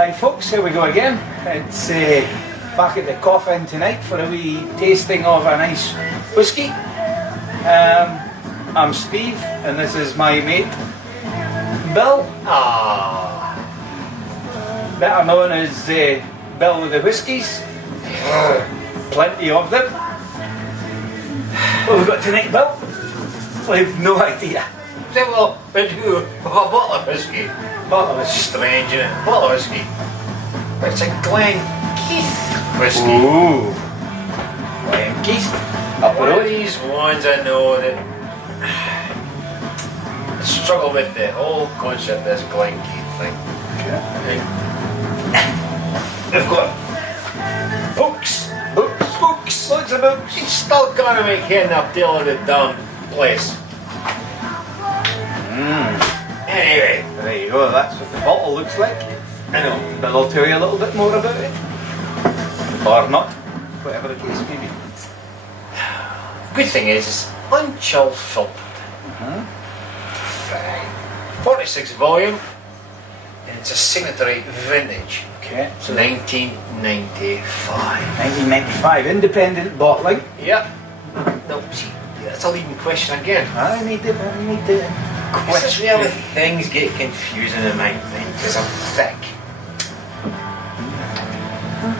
Hi folks, here we go again. It's back at the coffin tonight for a wee tasting of a nice whisky. I'm Steve and this is my mate Bill. Better known as Bill with the Whiskies. Plenty of them. What have we got tonight, Bill? I have no idea. Well, we do a bottle of whiskey. Bottle of Strange, isn't it? Bottle of whiskey. It's a Glen whiskey. Ooh. Glen up the One of road. these ones I know that I struggle with the whole concept of this Glen thing. Okay. They've got books, loads of books. It's still gonna make head up deal of the damn place. Anyway, There you go, that's what the bottle looks like. I know. Bill will tell you a little bit more about it. Or not, whatever the case may be. Good thing is it's unchill filtered. 46 volume, and it's a Signatory vintage. Okay, So 1995. 1995, independent bottling. Yep. No, see, that's a leading question again. I need to This is where the things get confusing in my mind because I'm thick.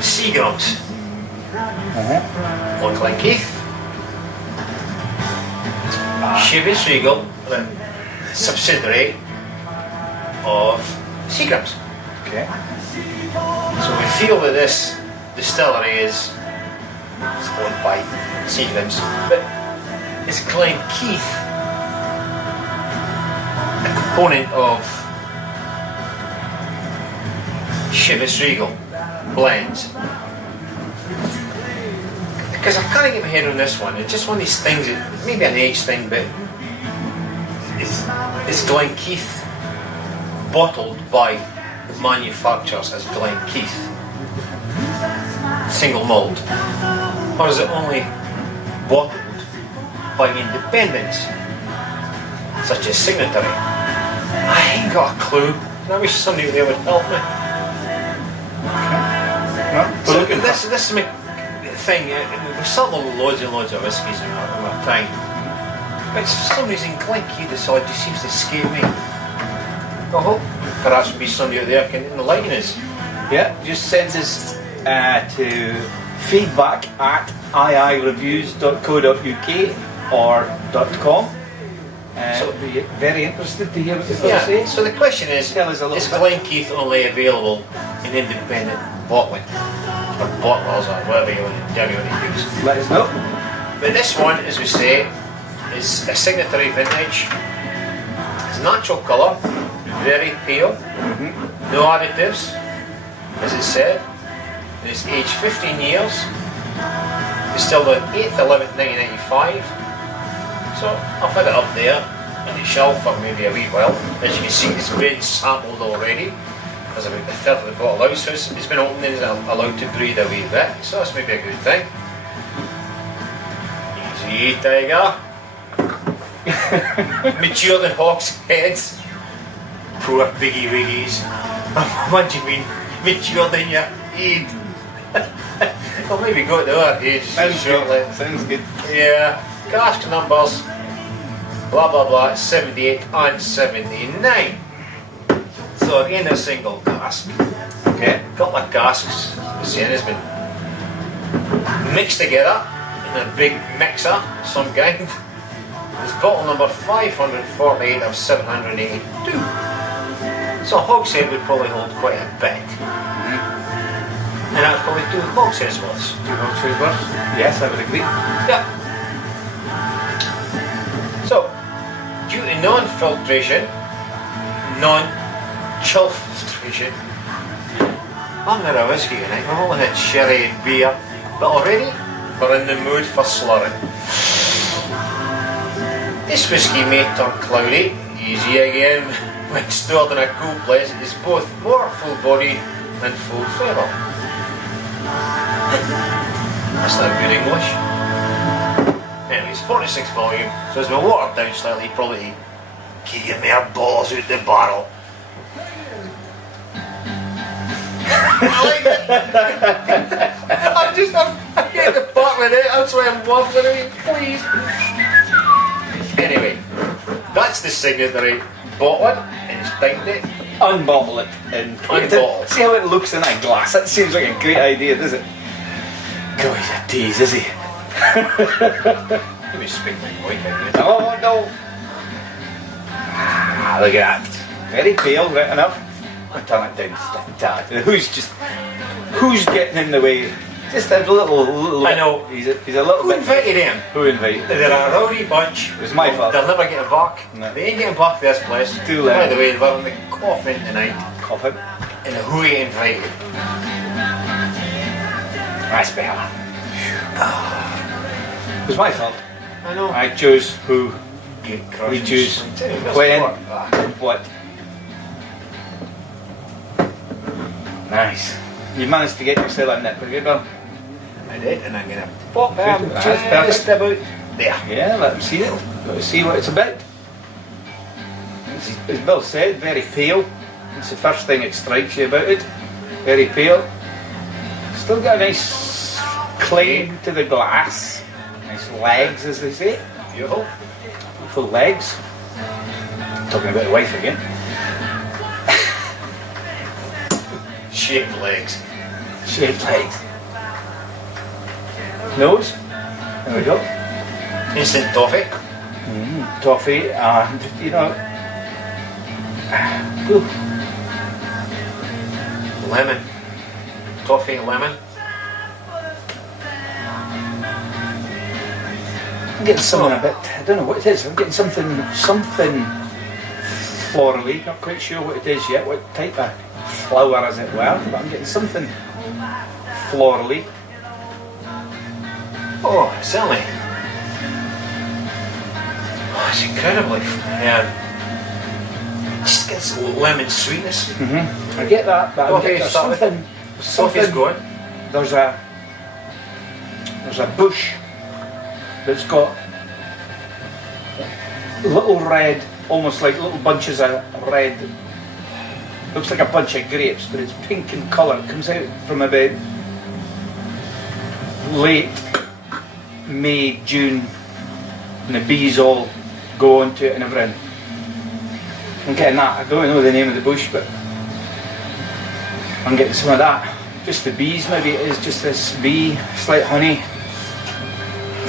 Seagrams on Glenkeith. Chivas Regal, the subsidiary of Seagrams. Okay. So we feel that this distillery is owned by Seagrams, but it's Glenkeith, a component of Chivas Regal blends. Because I can't get my head on this one. It's just one of these things, maybe an age thing, but it's Glenkeith bottled by the manufacturers as Glenkeith single malt, or is it only bottled by independents such as Signatory? I ain't got a clue. I wish somebody there would help me. So this is my thing. We've sold loads and loads of whiskies in our time, but for some reason Glenkeith decided just seems to escape me. I hope perhaps be somebody out there can enlighten us. Yeah, just send us to feedback at Ayeayereviews.co.uk or .com. So- Be very interested to hear what you've got to say. So the question is Tell us a little bit. Glenkeith only available in independent bottling? Or bottlers, or whatever you want to use. Let us know. But this one, as we say, is a Signatory vintage. It's natural colour, very pale, no additives, as it said. And it's aged 15 years. It's still the 8th 11th 1995. So I've had it up there on the shelf for maybe a wee while. As you can see, it's been sampled already. There's about a third of the bottle out, so it's been opened and allowed to breathe a wee bit. So that's maybe a good thing. Easy, tiger. Mature than hawks' heads. Poor piggy wiggies. What do you mean, mature than your head? Well, maybe go to our age shortly. Sounds good. Yeah, cask numbers, blah blah blah, 78 and 79. So again, a single cask. Okay. Couple of casks, the saying has been mixed together in a big mixer of some kind. It's bottle number 548 of 782. So a hogshead would probably hold quite a bit. And that's probably 2 hogsheads worth. 2 hogsheads worth? Yes, I would agree. Yeah. So, due to non-filtration, non-chill filtration, I'm not a whiskey tonight, I've only had sherry and beer, but already we're in the mood for slurring. This whiskey may turn cloudy, easy again, when stored in a cool place. It's both more full body and full flavour. That's not good English. Anyways, 46 volume, so it's been watered down slightly, probably to get more balls out the barrel. I like it. I'm getting the fuck with it. That's why I'm waffling at you, please. Anyway, that's the Signatory. Bottle it and it's dined it. Unbottle it and Unbottle. see how it looks in that glass. That seems like a great idea, does it? God, he's a tease, is he? Let me speak my wife again. Oh no! Ah, look at that. Very pale, right enough. I'll turn it down. Who's getting in the way? Just a little. I know. He's a little Who bit. invited him? Who invited? They're a rowdy bunch. It was my fault. They'll never get back. No. They ain't getting back this place. Too By late. the way, we're in the coffin tonight. Coffin. And who he invited? That's better. It was my fault. I know. I chose who. We choose when Ah. and what. Nice. You managed to get yourself in that pretty good, Bill. I did, and I'm gonna pop Good. them That's just about there. Yeah, let them see it. Got to see what it's about. As Bill said, very pale. It's the first thing that strikes you about it. Very pale. Still got a nice claim to the glass. Nice legs, as they say. Beautiful. Full legs. Talking about the wife again. Shaved legs. Shaved legs. Nose. There we go. Instant toffee. Toffee and, you know. Ooh. Lemon. Toffee and lemon. I'm getting something a bit, I don't know what it is, I'm getting something florally, not quite sure what it is yet, what type of flower as it were, but I'm getting something florally. Oh, certainly. Oh, it's incredibly. Just gets lemon sweetness. I get that, but I'm Toffee, getting there's start with something, Toffee's going. there's a bush that's got little red, almost like little bunches of red, looks like a bunch of grapes, but it's pink in colour. It comes out from about late May, June, and the bees all go onto it and everything. I'm getting that. I don't know the name of the bush, but I'm getting some of that. Just the bees, maybe it is just this bee, slight honey,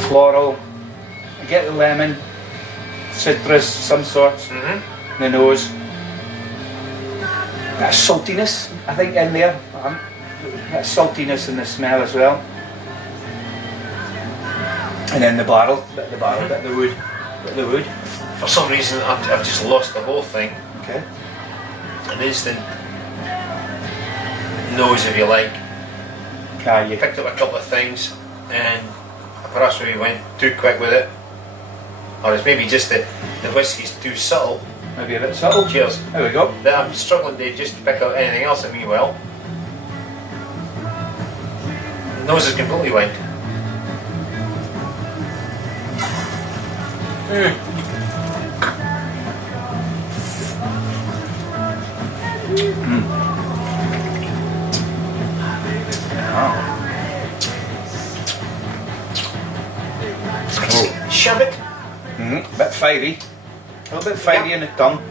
floral. I get the lemon, citrus, some sorts, the nose. That saltiness, I think, in there. That saltiness in the smell as well. And then the barrel, bit of the barrel, bit of the wood, For some reason, I've just lost the whole thing. Okay. An instant nose, if you like. Ah, yeah. Picked up a couple of things, and perhaps we went too quick with it, or it's maybe just the whiskey's too subtle. Maybe a bit subtle. Cheers. There we go. That I'm struggling to just pick out anything else at me well. The nose is completely went. Sherbet. A bit fiery. A little bit fiery in the tongue.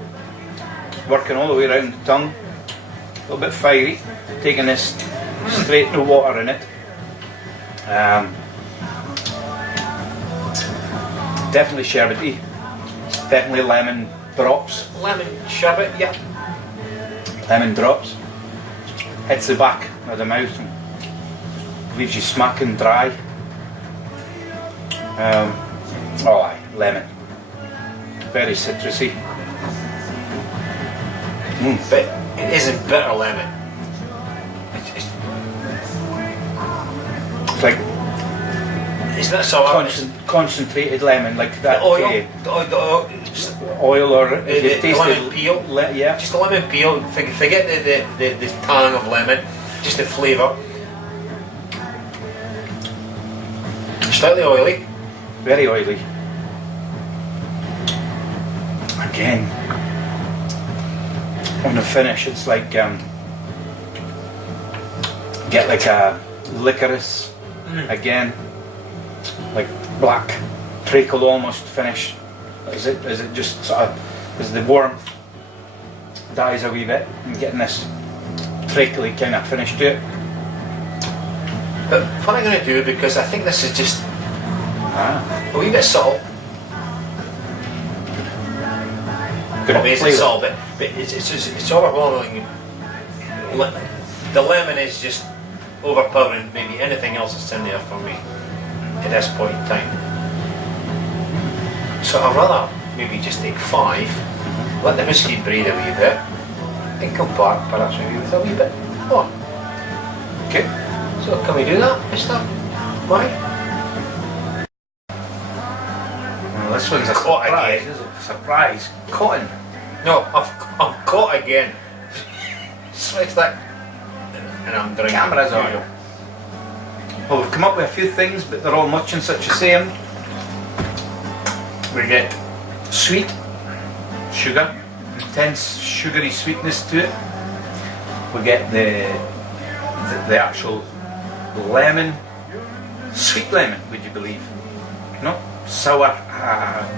Working all the way around the tongue. A little bit fiery. Taking this straight, no water in it. Definitely sherbety. Definitely lemon drops. Lemon sherbet, yeah. Lemon drops. Hits the back of the mouth and leaves you smacking dry. Oh aye, lemon. Very citrusy. But it isn't bitter lemon. It's like It's not so concentrated lemon, like that. the oil, Oil or if you the taste lemon peel. yeah. Just the lemon peel. Forget the tang of lemon. Just the flavour. Slightly oily. Very oily. Again, on the finish, it's like Get like a licorice again, like black treacle almost finish. Is it just sort of as the warmth dies a wee bit and getting this treacly kind of finish to it. But what I'm going to do, because I think this is just a wee bit subtle. Amazing subtle, but it's overwhelming. The lemon is just overpowering maybe anything else that's in there for me at this point in time. So I'd rather maybe just take 5, let the whiskey breathe a wee bit, and come back perhaps maybe with a wee bit more. Okay. So can we do that, Mr. Murray? Well, this one's a Caught surprise, again. is it? Surprise. Cotton. No, I'm caught again. It's that, and I'm drinking. Cameras on you. Well, we've come up with a few things, but they're all much and such the same. We get sweet sugar, intense sugary sweetness to it. We get the actual lemon, sweet lemon, would you believe? No, sour,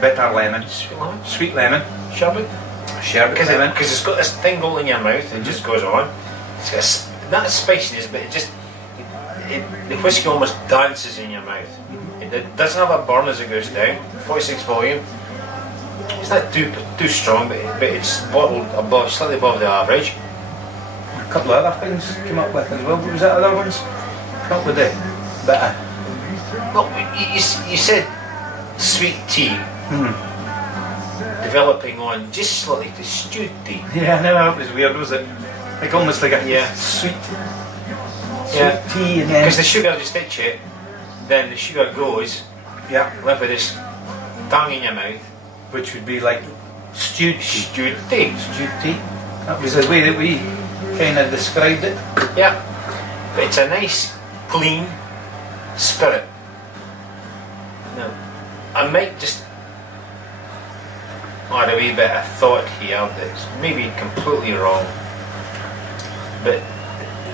bitter lemon, sweet lemon, Sherbet? sherbet lemon. Because it's got this thing going in your mouth and it just goes on. It's got not spiciness, but the whiskey almost dances in your mouth. It doesn't have a burn as it goes down. 46 volume. It's not too strong, but it's bottled above, slightly above the average. A couple of other things came up with as well. What was that other ones? Come up with the bitter. No, you said sweet tea. Developing on just slightly to stewed tea. Yeah, no, it was weird, was it? Like almost like a sweet tea and then... Because the sugar just hits you, then the sugar goes, left with this tongue in your mouth. Which would be like stewed tea. Stewed tea. Stewed tea. That was the way that we kind of described it. Yeah. But it's a nice, clean spirit. Now, I might just add a wee bit of thought here that's maybe completely wrong. But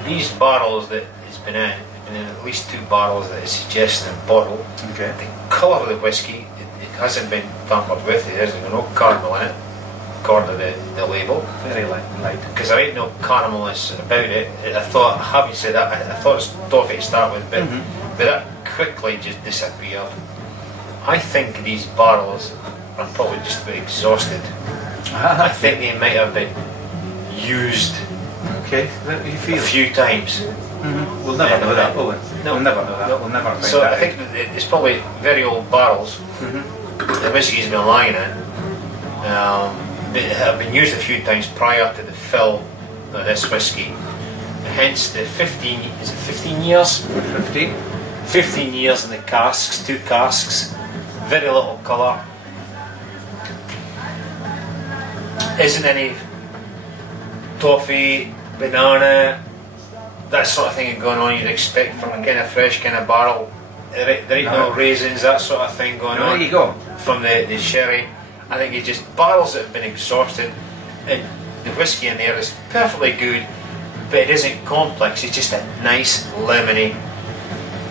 these barrels that it's been in, at least 2 barrels that it suggests in a bottle. Okay. The colour of the whiskey, it hasn't been tampered with. There's no caramel in it, according to the label. Very light. Because there ain't no caramelness about it. I thought, having said that, I thought it was toffee to start with, but that quickly just disappeared. I think these barrels are probably just about exhausted. I think they might have been used you feel a few times. We'll never know that, will we? No. We'll never know that. No. We'll never find So that. I think that it's probably very old barrels. The whiskey's been lying in. They have been used a few times prior to the fill of this whiskey. Hence the 15 years? 15. 15 years in the casks, 2 casks, very little colour. Isn't any toffee, banana, that sort of thing going on you'd expect from a kind of fresh kind of barrel. There ain't no raisins, that sort of thing going on. There you go. From the sherry. I think it's just barrels that have been exhausted, and the whiskey in there is perfectly good, but it isn't complex. It's just a nice lemony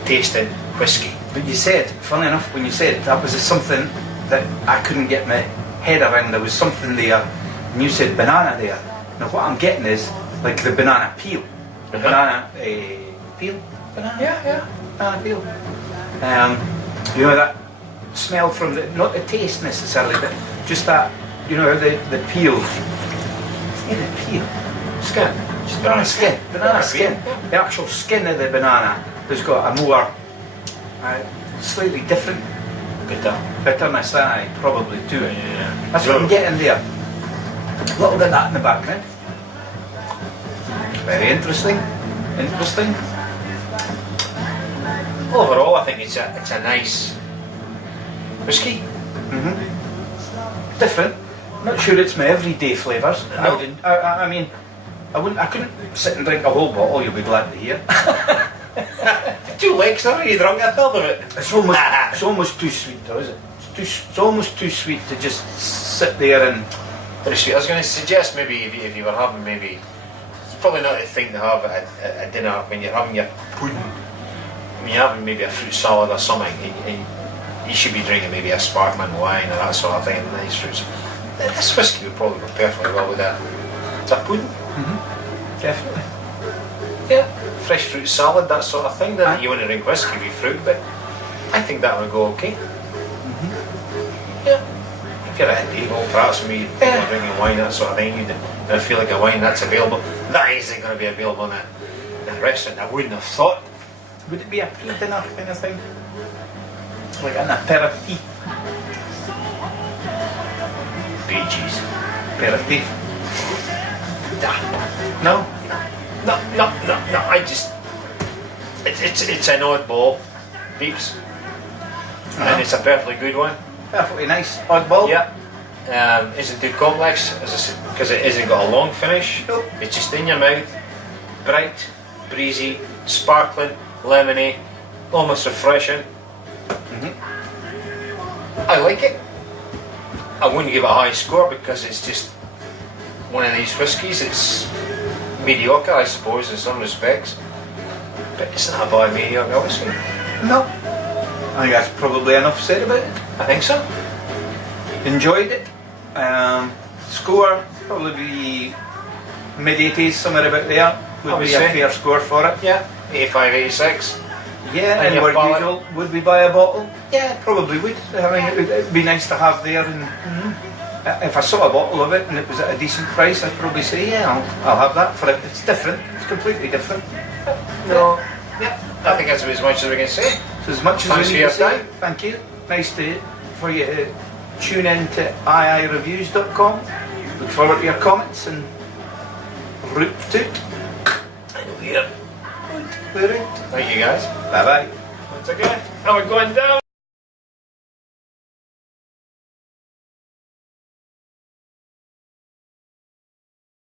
tasting whiskey. But you said, funny enough, when you said that was something that I couldn't get my head around. There was something there, and you said banana there. Now what I'm getting is like the banana peel. The banana peel? Banana? Yeah. Banana peel. You know that smell from the, not the taste necessarily, but just that, you know, the peel. Yeah, the peel. Skin. Just banana skin. Banana skin. Yeah. The actual skin of the banana has got a more slightly different bitterness than I probably do. Yeah. That's what I'm getting there. A little bit of that in the background. Very interesting. Overall, I think it's a nice whiskey. Different. Not sure it's my everyday flavours. No. I mean, I couldn't sit and drink a whole bottle. You'll be glad to hear. 2 legs, are you drunk a third of it? It's almost too sweet, though, is it? It's almost too sweet to just sit there and. Very sweet. I was going to suggest maybe if you were having maybe probably not the thing to have at dinner when you're having your pudding. When you're having maybe a fruit salad or something, and you should be drinking maybe a sparkling wine or that sort of thing, and nice fruits. This whiskey would probably go perfectly well with that. It's a pudding. Definitely. Yeah, fresh fruit salad, that sort of thing. Then you want to drink whiskey with fruit, but I think that would go okay. Yeah. If you're at a table, perhaps me drinking wine, that sort of thing, you feel like a wine that's available. That isn't going to be available in a restaurant. I wouldn't have thought. Would it be a pre-dinner kind of thing? Like an aperitif? Bee geez. Aperitif? No. No. I just. It's an oddball, Beeps. And it's a perfectly good one. Perfectly nice. Oddball? Yeah. Isn't too complex, because it isn't got a long finish. Nope. It's just in your mouth. Bright, breezy, sparkling, lemony, almost refreshing. I like it. I wouldn't give it a high score because it's just one of these whiskies. It's mediocre, I suppose, in some respects. But it's not a bad mediocre whiskey. No. I think that's probably enough said about it. I think so. Enjoyed it. Score, probably mid-80s, somewhere about there. Would be a fair score for it. Yeah, 85, 86. Yeah, and where usual, would we buy a bottle? Yeah, probably would. I mean, it'd be nice to have there. And if I saw a bottle of it and it was at a decent price, I'd probably say, yeah, I'll have that for it. It's different. It's completely different. No. Yeah, I think that's as much as we can say. So as much as Thanks we for need your to say, time. thank you. Nice for you to tune in to Ayeayereviews.com. Look forward to your comments and root toot. Yeah. We're out. Thank you guys. Bye bye. Once again, and we're going down.